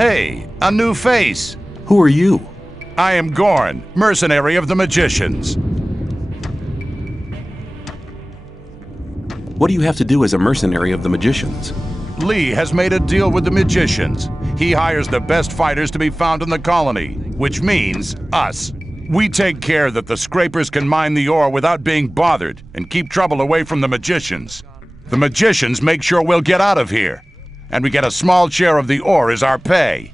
Hey, a new face. Who are you? I am Gorn, mercenary of the magicians. What do you have to do as a mercenary of the magicians? Lee has made a deal with the magicians. He hires the best fighters to be found in the colony, which means us. We take care that the scrapers can mine the ore without being bothered and keep trouble away from the magicians. The magicians make sure we'll get out of here, and we get a small share of the ore as our pay.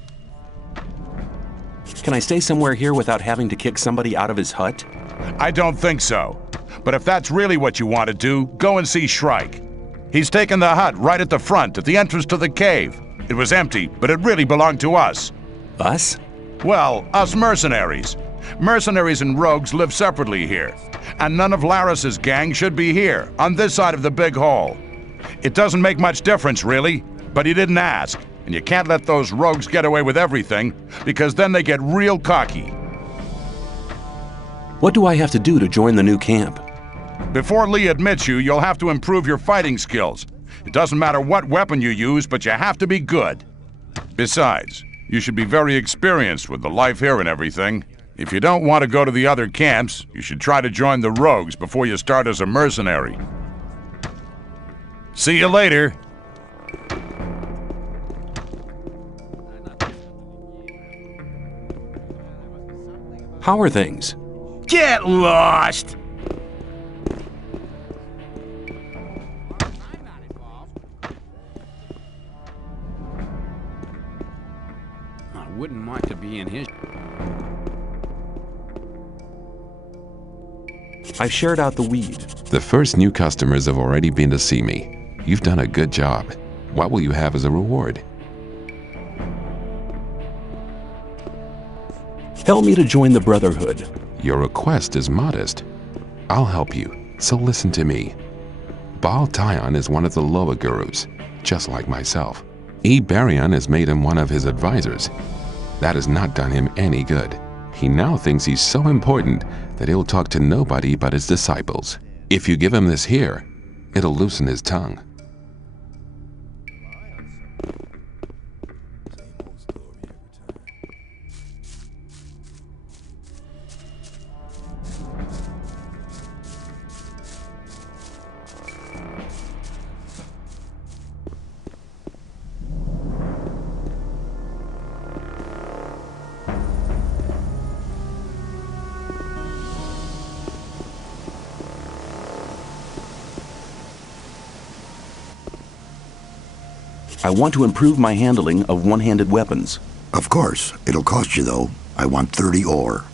Can I stay somewhere here without having to kick somebody out of his hut? I don't think so. But if that's really what you want to do, go and see Shrike. He's taken the hut right at the front, at the entrance to the cave. It was empty, but it really belonged to us. Us? Well, us mercenaries. Mercenaries and rogues live separately here, and none of Laris's gang should be here, on this side of the big hole. It doesn't make much difference, really, but he didn't ask, and you can't let those rogues get away with everything, because then they get real cocky. What do I have to do to join the new camp? Before Lee admits you, you'll have to improve your fighting skills. It doesn't matter what weapon you use, but you have to be good. Besides, you should be very experienced with the life here and everything. If you don't want to go to the other camps, you should try to join the rogues before you start as a mercenary. See you later. How are things? Get lost! I wouldn't like to be in his... I've shared out the weed. The first new customers have already been to see me. You've done a good job. What will you have as a reward? Help me to join the Brotherhood. Your request is modest. I'll help you, so listen to me. Baal Tyon is one of the lower gurus, just like myself. Barion has made him one of his advisors. That has not done him any good. He now thinks he's so important that he'll talk to nobody but his disciples. If you give him this here, it'll loosen his tongue. I want to improve my handling of one-handed weapons. Of course. It'll cost you, though. I want 30 ore.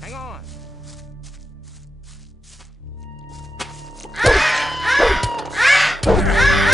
Hang on! Ah!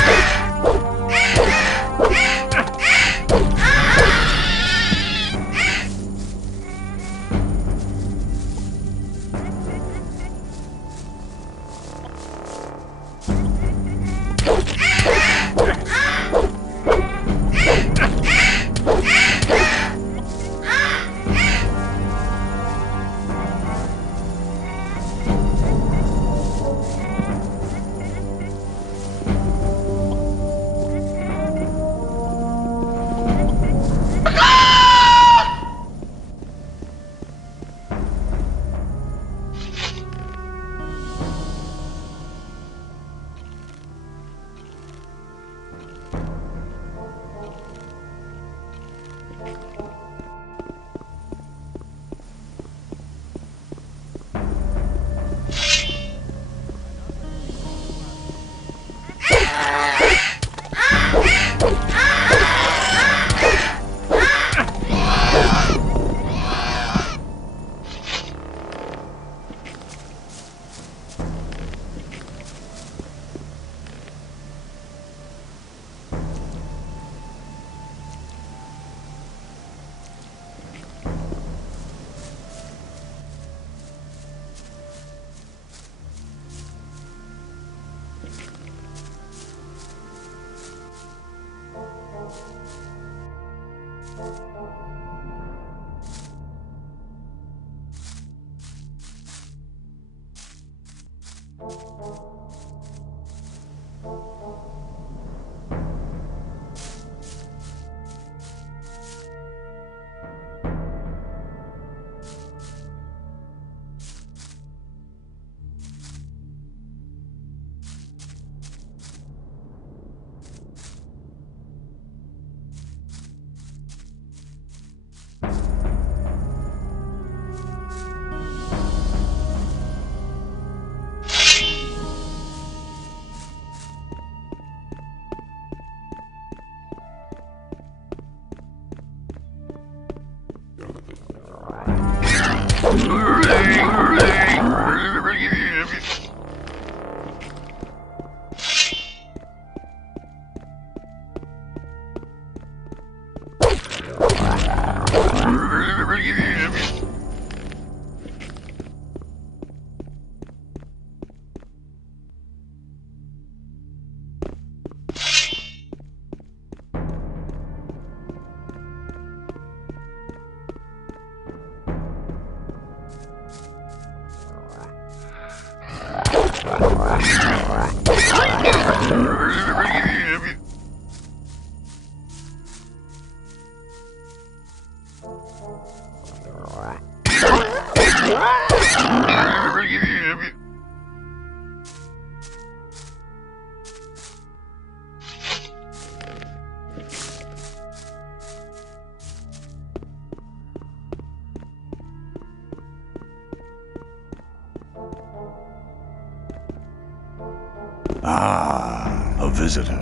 Ah, a visitor.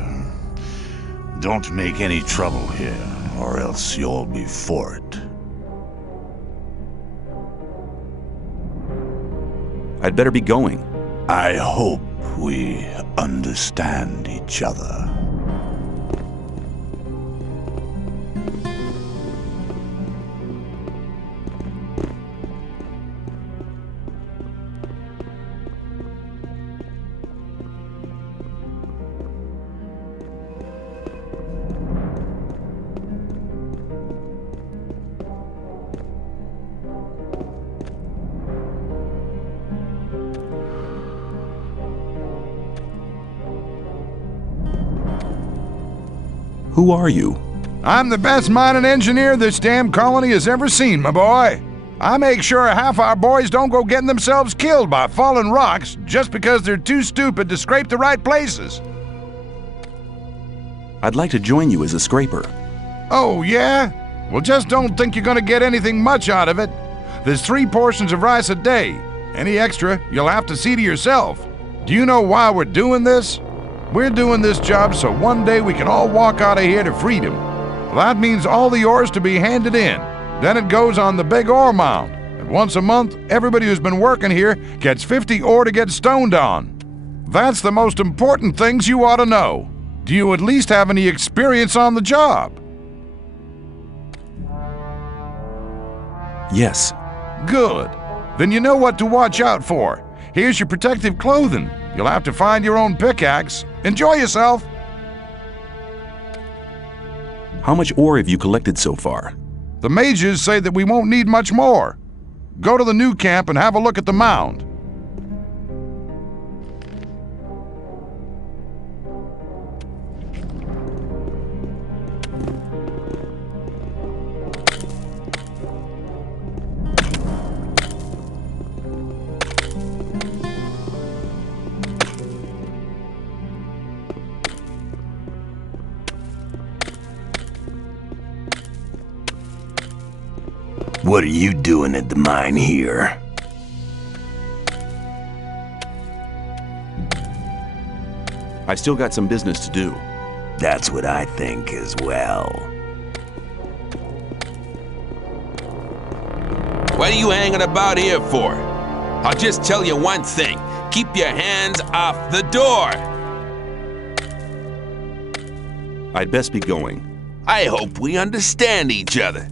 Don't make any trouble here, or else you'll be for it. I'd better be going. I hope we understand each other. Who are you? I'm the best mining engineer this damn colony has ever seen, my boy. I make sure half our boys don't go getting themselves killed by falling rocks just because they're too stupid to scrape the right places. I'd like to join you as a scraper. Oh, yeah? Well, just don't think you're gonna get anything much out of it. There's 3 portions of rice a day. Any extra, you'll have to see to yourself. Do you know why we're doing this? We're doing this job so one day we can all walk out of here to freedom. Well, that means all the ore's to be handed in. Then it goes on the big ore mound. And once a month, everybody who's been working here gets 50 ore to get stoned on. That's the most important things you ought to know. Do you at least have any experience on the job? Yes. Good. Then you know what to watch out for. Here's your protective clothing. You'll have to find your own pickaxe. Enjoy yourself. How much ore have you collected so far? The mages say that we won't need much more. Go to the new camp and have a look at the mound. What are you doing at the mine here? I've still got some business to do. That's what I think as well. What are you hanging about here for? I'll just tell you one thing. Keep your hands off the door. I'd best be going. I hope we understand each other.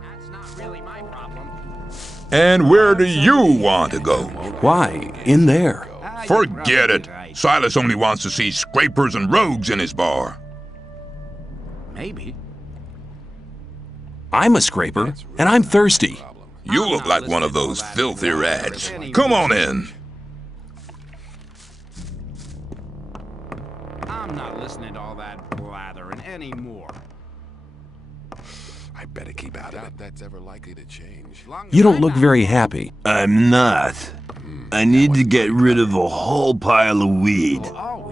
That's not really my problem. And where do you want to go? Why? In there. Forget it. Silas only wants to see scrapers and rogues in his bar. Maybe. I'm a scraper, and I'm thirsty. You look like one of those filthy rats. Come on in. I'm not listening to all that blathering anymore. I better keep out of it. That's ever likely to change. You don't look very happy. I'm not. I need to get rid of a whole pile of weed.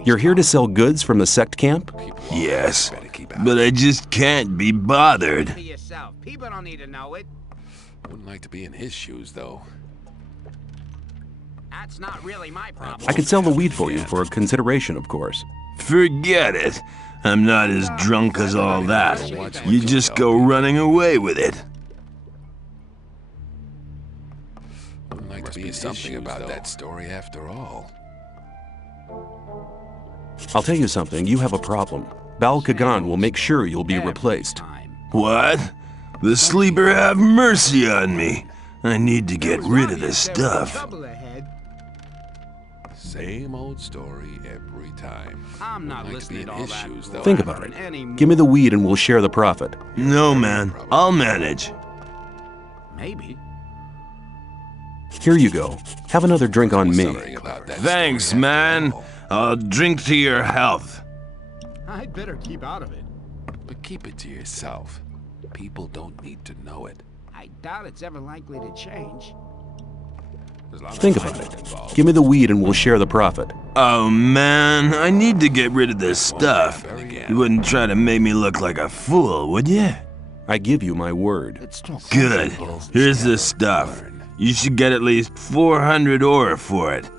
You're here to sell goods from the sect camp? Yes, but I just can't be bothered. To yourself. People don't need to know it. Wouldn't like to be in his shoes, though. That's not really my problem. I could sell the weed for you for a consideration, of course. Forget it. I'm not as drunk as all that. You just go running away with it. Wouldn't like to be something about that story after all. I'll tell you something, you have a problem. Bal Kagan will make sure you'll be replaced. What? The sleeper have mercy on me. I need to get rid of this stuff. Same old story every time. I'm not Wouldn't like to be listening in to all his that shoes, though. Think about it. anymore. Give me the weed and we'll share the profit. No, man. I'll manage. Maybe. Here you go. Have another drink on me. Something about that Thanks, story man. after all. I'll drink to your health. I'd better keep out of it. But keep it to yourself. People don't need to know it. I doubt it's ever likely to change. Think about it. Give me the weed and we'll share the profit. Oh, man. I need to get rid of this stuff. You wouldn't try to make me look like a fool, would you? I give you my word. Good. Here's the stuff. You should get at least 400 ore for it.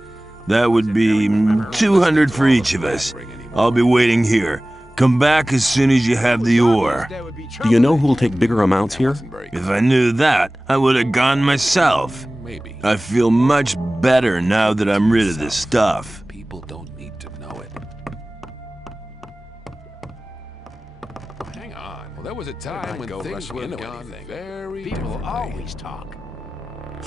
That would be 200 for each of us. I'll be waiting here. Come back as soon as you have the ore. Do you know who'll take bigger amounts here? If I knew that, I would have gone myself. Maybe. I feel much better now that I'm rid of this stuff. People don't need to know it. Hang on. Well, there was a time when things were gone very People differently. always talk.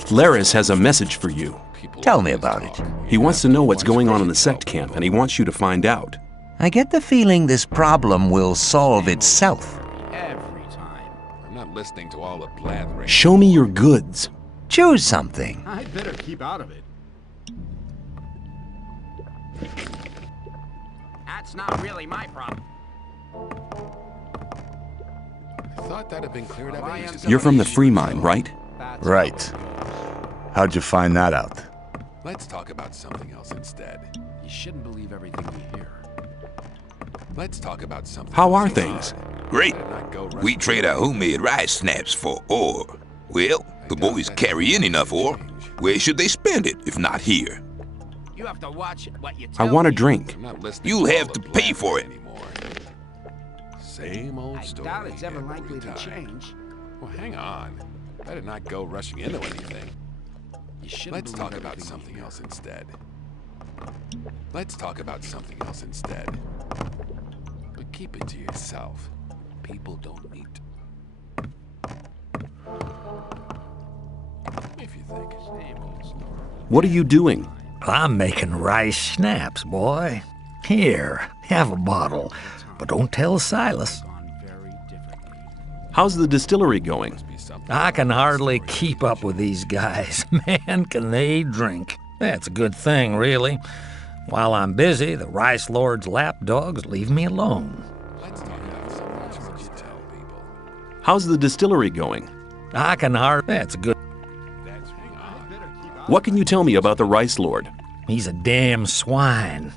Laris has a message for you. People Tell me always about talk. it. He wants to know what's going on in the sect camp, and he wants you to find out. I get the feeling this problem will solve itself. Every time. I'm not listening to all the blathering. Show me your goods. Choose something. I'd better keep out of it. That's not really my problem. I thought that had been cleared up ages You're ago. from the Free Mine, right? That's Right. How'd you find that out? Let's talk about something else instead. You shouldn't believe everything you hear. Let's talk about something How else are instead. things? Great. Better not go We rushing trade our homemade rice snaps for ore. Well, the boys carry in enough ore. Where should they spend it if not here? You have to watch what you I tell want a me. drink. I'm not listening You'll to all have the to pay for it. blathering anymore. Same old I story doubt it's ever every likely to time. change. Well, hang on. Better not go rushing into anything. You shouldn't Let's believe talk about everything you something hear. else instead. Let's talk about something else instead. But keep it to yourself. People don't need to. If you think. Same old story. What are you doing? I'm making rice snaps, boy. Here, have a bottle. But don't tell Silas. Gone very differently. How's the distillery going? Be something I can hardly keep up with these guys. Man, can they drink. That's a good thing, really. While I'm busy, the Rice Lord's lapdogs leave me alone. Let's talk about something else you tell people. How's the distillery going? I can hardly. That's a good. Hang on. What can you tell me about the Rice Lord? He's a damn swine.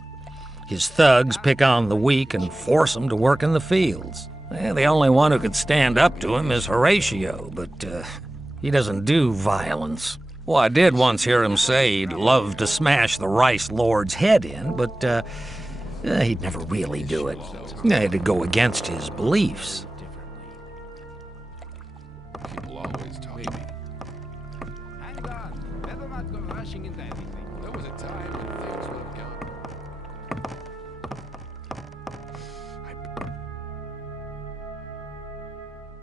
His thugs pick on the weak and force them to work in the fields. The only one who could stand up to him is Horatio, but he doesn't do violence. Well, I did once hear him say he'd love to smash the Rice Lord's head in, but he'd never really do it. It'd go against his beliefs. People always talk to me. Hang on. Better not go rushing into anything. There was a time when things would have gone.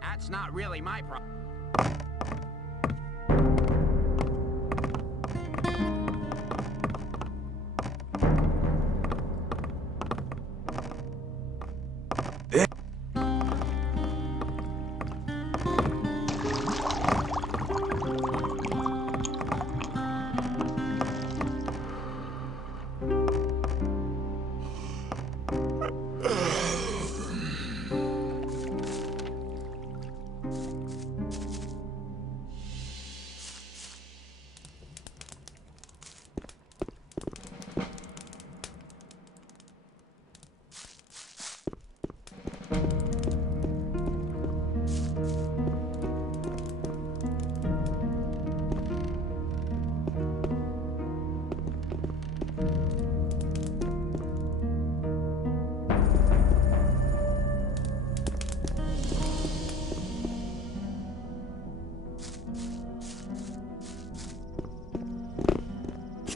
That's not really my problem.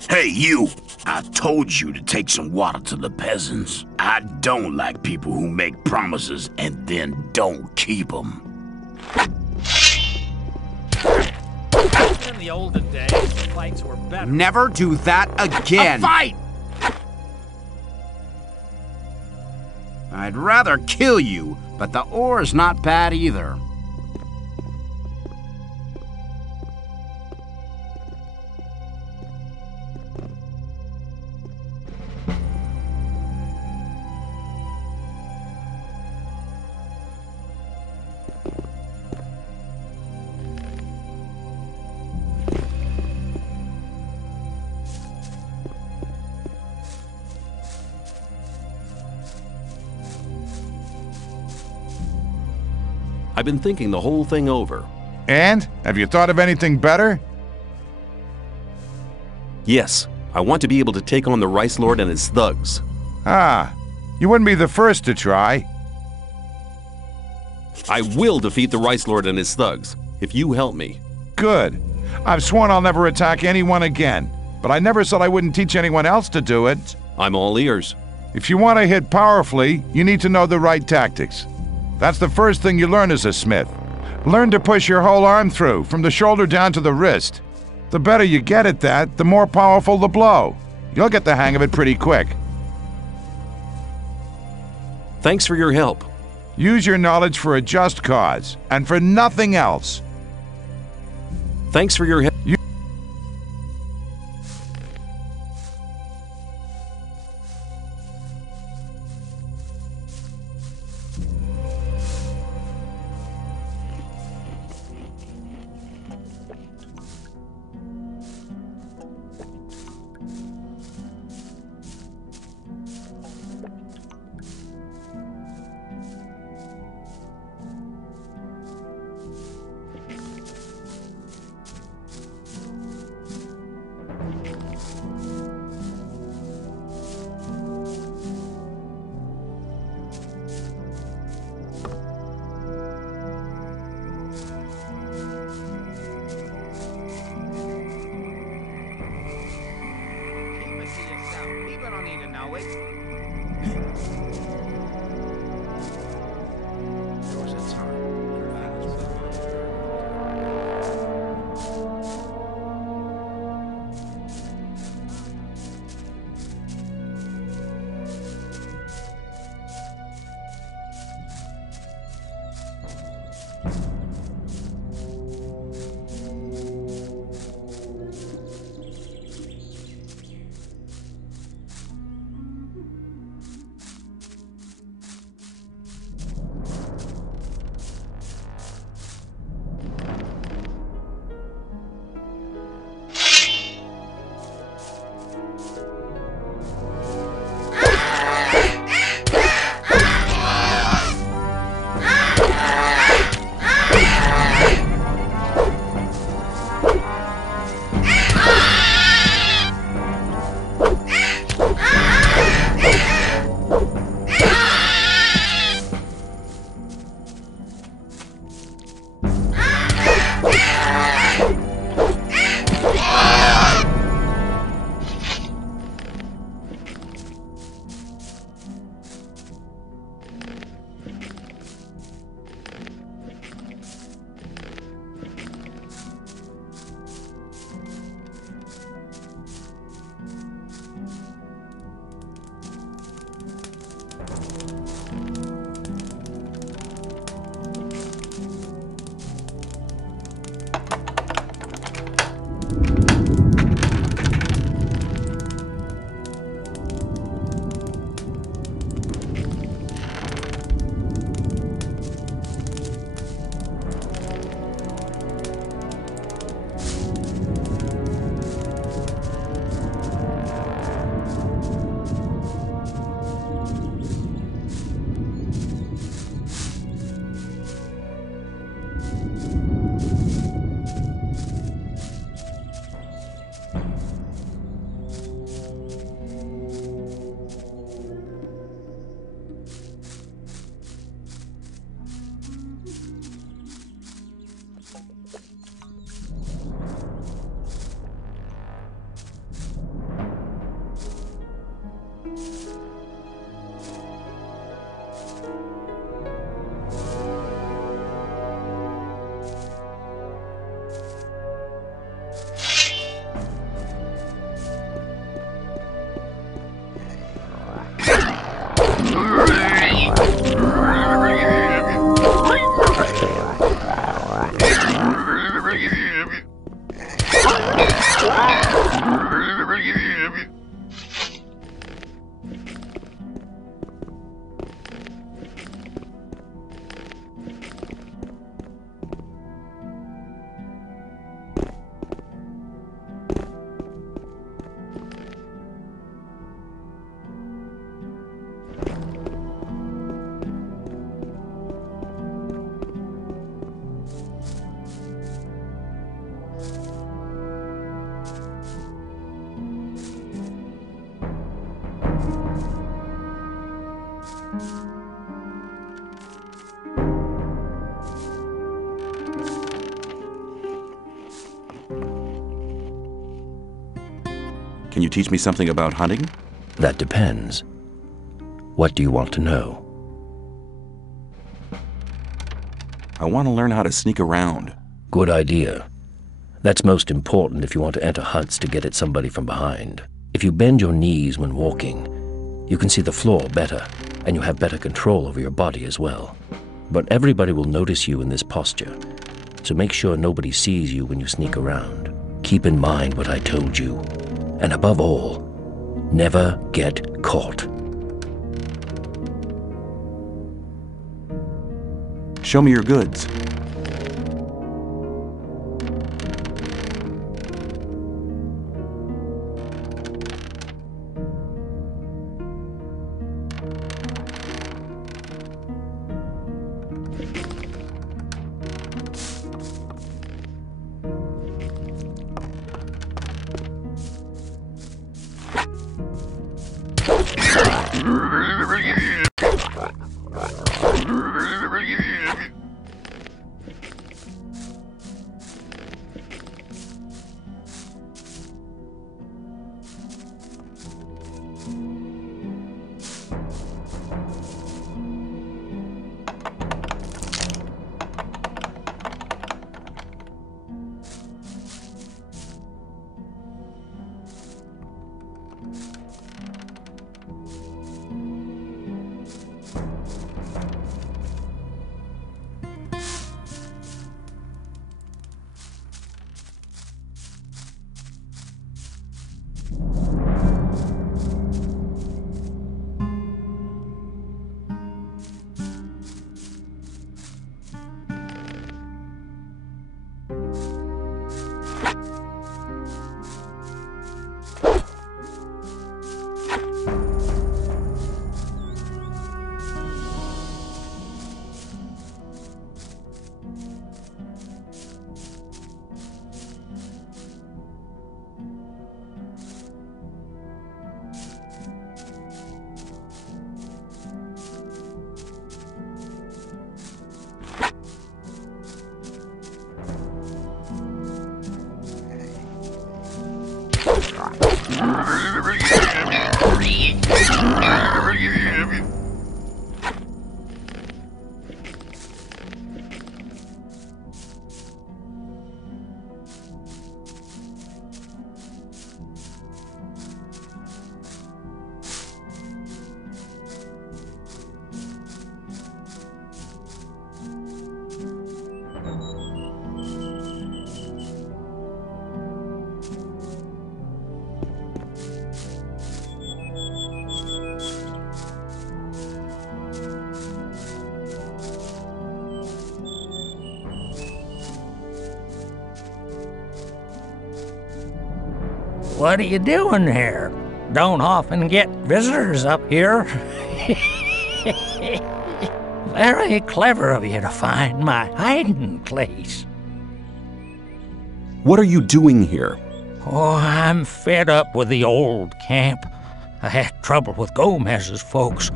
Hey, you! I told you to take some water to the peasants. I don't like people who make promises and then don't keep them. In the olden days, the fights were better. Never do that again. A fight! I'd rather kill you, but the ore's not bad either. I've been thinking the whole thing over. And? Have you thought of anything better? Yes, I want to be able to take on the Rice Lord and his thugs. Ah, you wouldn't be the first to try. I will defeat the Rice Lord and his thugs, if you help me. Good. I've sworn I'll never attack anyone again, but I never said I wouldn't teach anyone else to do it. I'm all ears. If you want to hit powerfully, you need to know the right tactics. That's the first thing you learn as a smith. Learn to push your whole arm through, from the shoulder down to the wrist. The better you get at that, the more powerful the blow. You'll get the hang of it pretty quick. Thanks for your help. Use your knowledge for a just cause, and for nothing else. Thanks for your help. Can you teach me something about hunting? That depends. What do you want to know? I want to learn how to sneak around. Good idea. That's most important if you want to enter hunts to get at somebody from behind. If you bend your knees when walking, you can see the floor better, and you have better control over your body as well. But everybody will notice you in this posture, so make sure nobody sees you when you sneak around. Keep in mind what I told you. And above all, never get caught. Show me your goods. What are you doing here? Don't often get visitors up here. Very clever of you to find my hiding place. What are you doing here? Oh, I'm fed up with the old camp. I had trouble with Gomez's folks.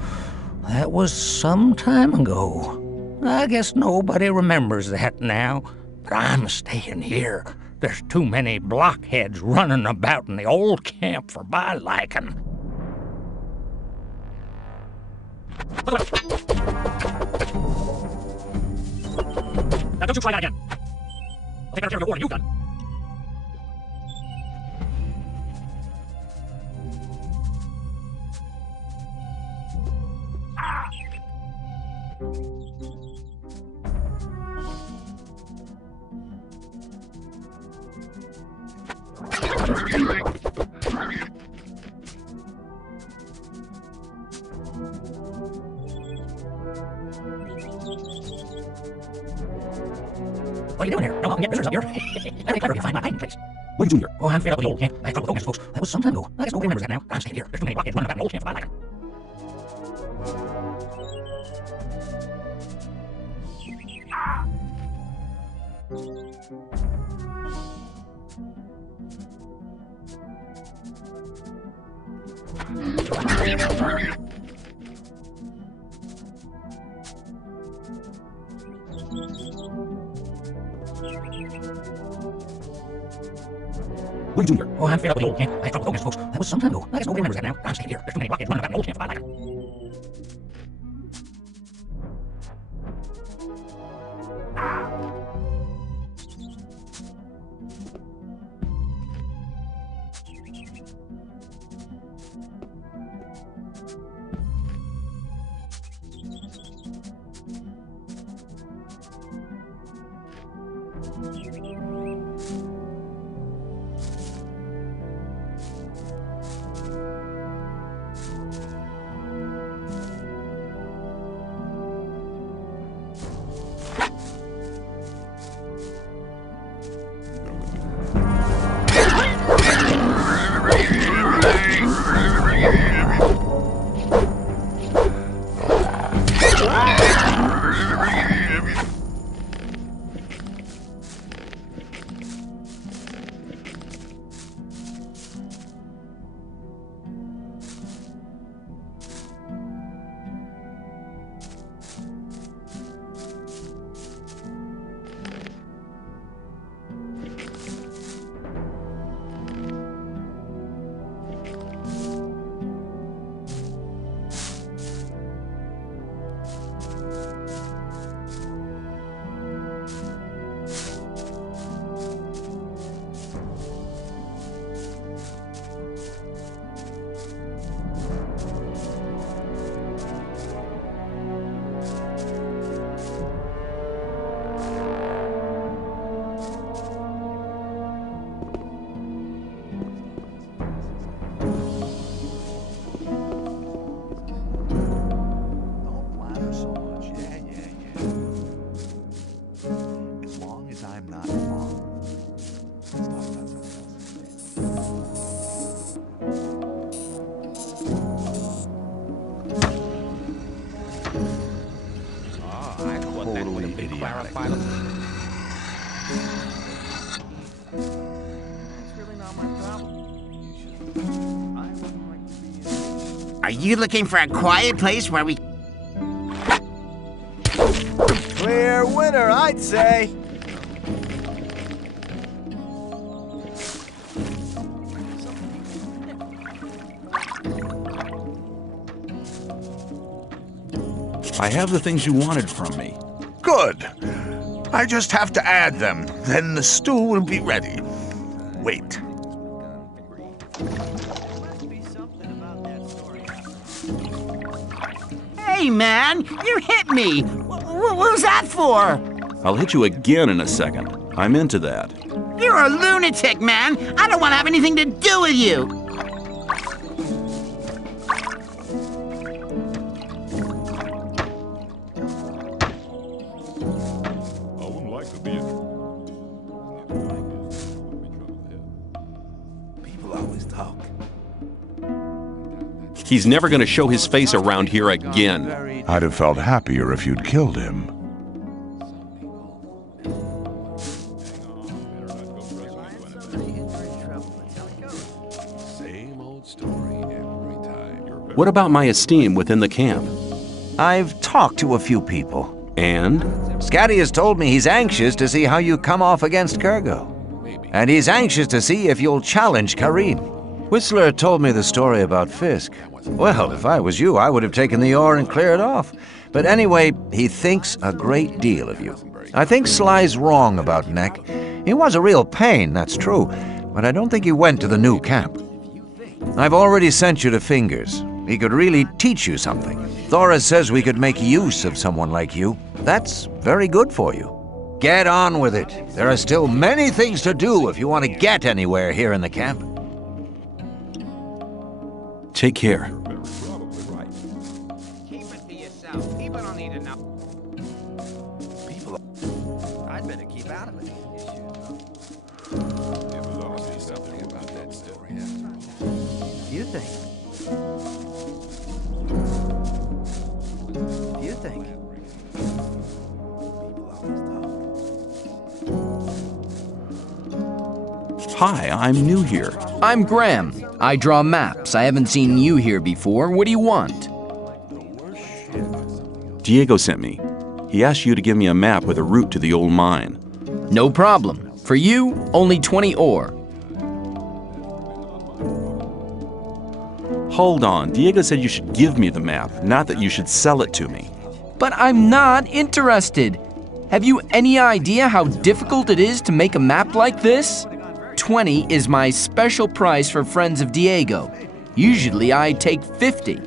That was some time ago. I guess nobody remembers that now, but I'm staying here. There's too many blockheads running about in the old camp for my liking. Now don't you try that again. I'll take better care of your warning you've done. What are you doing here? No, I can get visitors up here. Very clever if you find my hiding place. What are you doing here? Oh, I'm fed up with the old camp. I had trouble with those folks. That was some time ago. Let's go remember that now. I'm staying here. There's too many blockheads running about an old camp if I like them. What are you doing here? Oh, I'm fed up with the old camp. I had trouble with those folks. That was some time ago. Let's go remember that now. I'm staying here. There's too many blockheads running about an old camp if I like them. Are you looking for a quiet place where we... Clear winner, I'd say. I have the things you wanted from me. Good. I just have to add them. Then the stew will be ready. Wait. Hey, man, you hit me. What was that for? I'll hit you again in a second. I'm into that. You're a lunatic, man. I don't want to have anything to do with you. He's never going to show his face around here again. I'd have felt happier if you'd killed him. What about my esteem within the camp? I've talked to a few people. And? Scatty has told me he's anxious to see how you come off against Kurgo. And he's anxious to see if you'll challenge Karim. Whistler told me the story about Fisk. Well, if I was you, I would have taken the ore and cleared off. But anyway, he thinks a great deal of you. I think Sly's wrong about Neck. He was a real pain, that's true, but I don't think he went to the new camp. I've already sent you to Fingers. He could really teach you something. Thoris says we could make use of someone like you. That's very good for you. Get on with it. There are still many things to do if you want to get anywhere here in the camp. Take care. Keep it to yourself. People don't need to know. I'd better keep out of it. You think? You think? Hi, I'm new here. I'm Graham. I draw maps. I haven't seen you here before. What do you want? Diego sent me. He asked you to give me a map with a route to the old mine. No problem. For you, only 20 ore. Hold on. Diego said you should give me the map, not that you should sell it to me. But I'm not interested. Have you any idea how difficult it is to make a map like this? 20 is my special price for friends of Diego. Usually I take 50.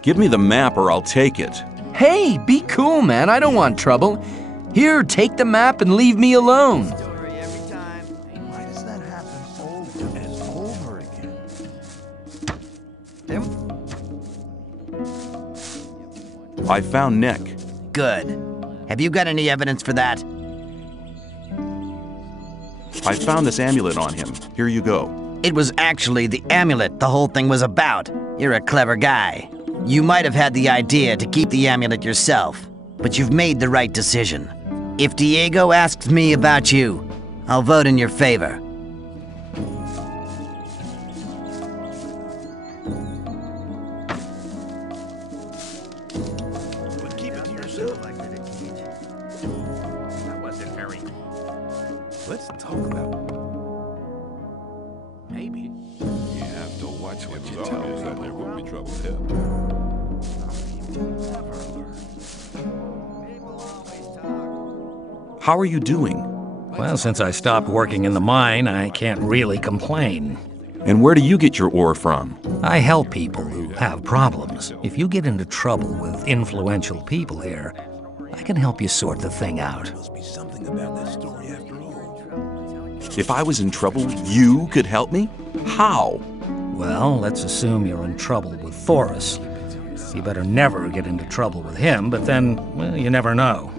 Give me the map or I'll take it. Hey, be cool, man. I don't want trouble. Here, take the map and leave me alone. Why does that happen over and over again? I found Nick. Good. Have you got any evidence for that? I found this amulet on him. Here you go. It was actually the amulet the whole thing was about. You're a clever guy. You might have had the idea to keep the amulet yourself, but you've made the right decision. If Diego asks me about you, I'll vote in your favor. Keep it to yourself. That wasn't very. Let's talk about. Maybe. You have to watch what you tell me. That there will be trouble here. How are you doing? Well, since I stopped working in the mine, I can't really complain. And where do you get your ore from? I help people who have problems. If you get into trouble with influential people here, I can help you sort the thing out. If I was in trouble, you could help me? How? Well, let's assume you're in trouble with Thoris. You better never get into trouble with him, but then, well, you never know.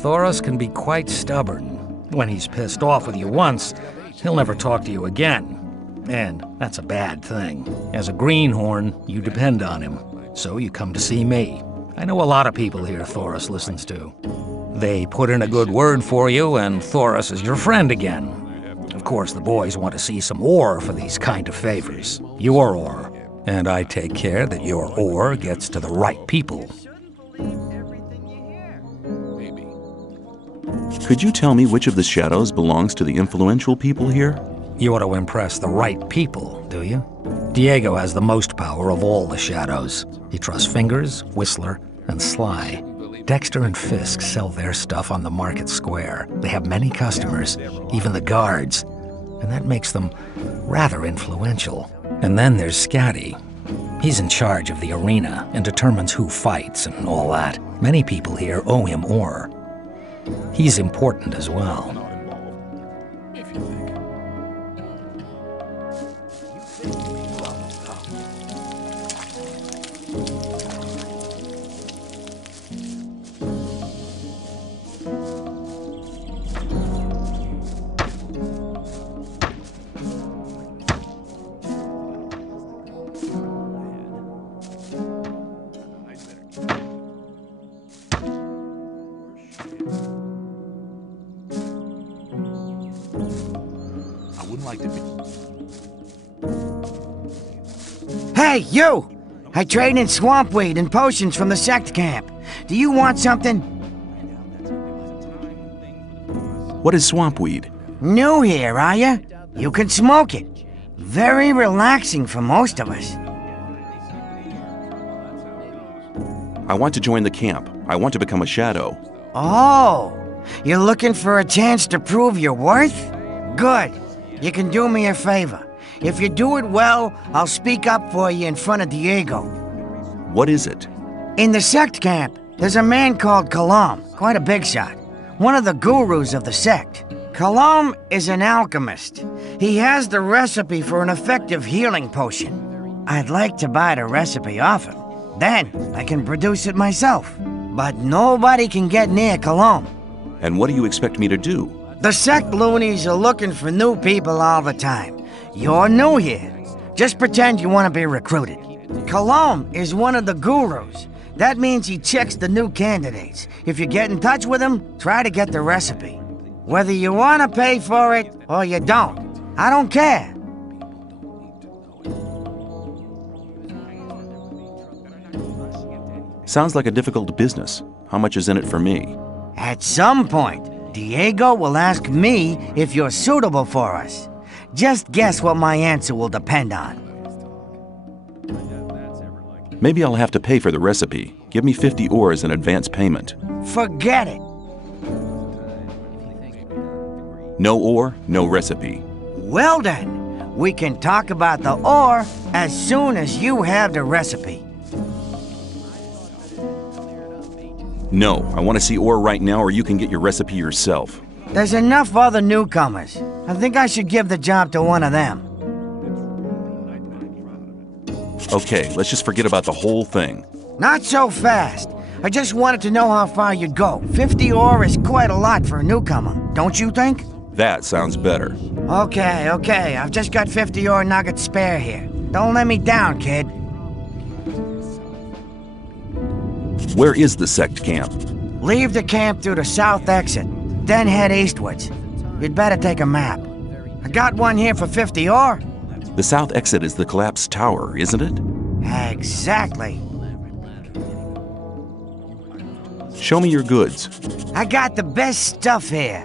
Thoris can be quite stubborn. When he's pissed off with you once, he'll never talk to you again. And that's a bad thing. As a greenhorn, you depend on him. So you come to see me. I know a lot of people here Thoris listens to. They put in a good word for you, and Thoris is your friend again. Of course, the boys want to see some ore for these kind of favors. Your ore. And I take care that your ore gets to the right people. Could you tell me which of the shadows belongs to the influential people here? You want to impress the right people, do you? Diego has the most power of all the shadows. He trusts Fingers, Whistler, and Sly. Dexter and Fisk sell their stuff on the market square. They have many customers, even the guards, and that makes them rather influential. And then there's Scatty. He's in charge of the arena and determines who fights and all that. Many people here owe him ore. He's important as well. Hey, you! I trade in swamp weed and potions from the sect camp. Do you want something? What is swamp weed? New here, are you? You can smoke it. Very relaxing for most of us. I want to join the camp. I want to become a shadow. Oh, you're looking for a chance to prove your worth? Good. you can do me a favor. If you do it well, I'll speak up for you in front of Diego. What is it? In the sect camp, there's a man called Kalam, quite a big shot. One of the gurus of the sect. Kalam is an alchemist. He has the recipe for an effective healing potion. I'd like to buy the recipe off him. Then I can produce it myself. But nobody can get near Kalam. And what do you expect me to do? The sect loonies are looking for new people all the time. You're new here. Just pretend you want to be recruited. Kalam is one of the gurus. That means he checks the new candidates. If you get in touch with him, try to get the recipe. Whether you want to pay for it or you don't, I don't care. Sounds like a difficult business. How much is in it for me? At some point, Diego will ask me if you're suitable for us. Just guess what my answer will depend on. Maybe I'll have to pay for the recipe. Give me 50 ore as an advance payment. Forget it. No ore, no recipe. Well then, we can talk about the ore as soon as you have the recipe. No, I want to see ore right now or you can get your recipe yourself. There's enough other newcomers. I think I should give the job to one of them. Okay, let's just forget about the whole thing. Not so fast. I just wanted to know how far you'd go. 50 ore is quite a lot for a newcomer, don't you think? That sounds better. Okay, I've just got 50 ore nuggets spare here. Don't let me down, kid. Where is the sect camp? Leave the camp through the south exit, then head eastwards. You'd better take a map. I got one here for 50 ore. The south exit is the collapsed tower, isn't it? Exactly. Show me your goods. I got the best stuff here.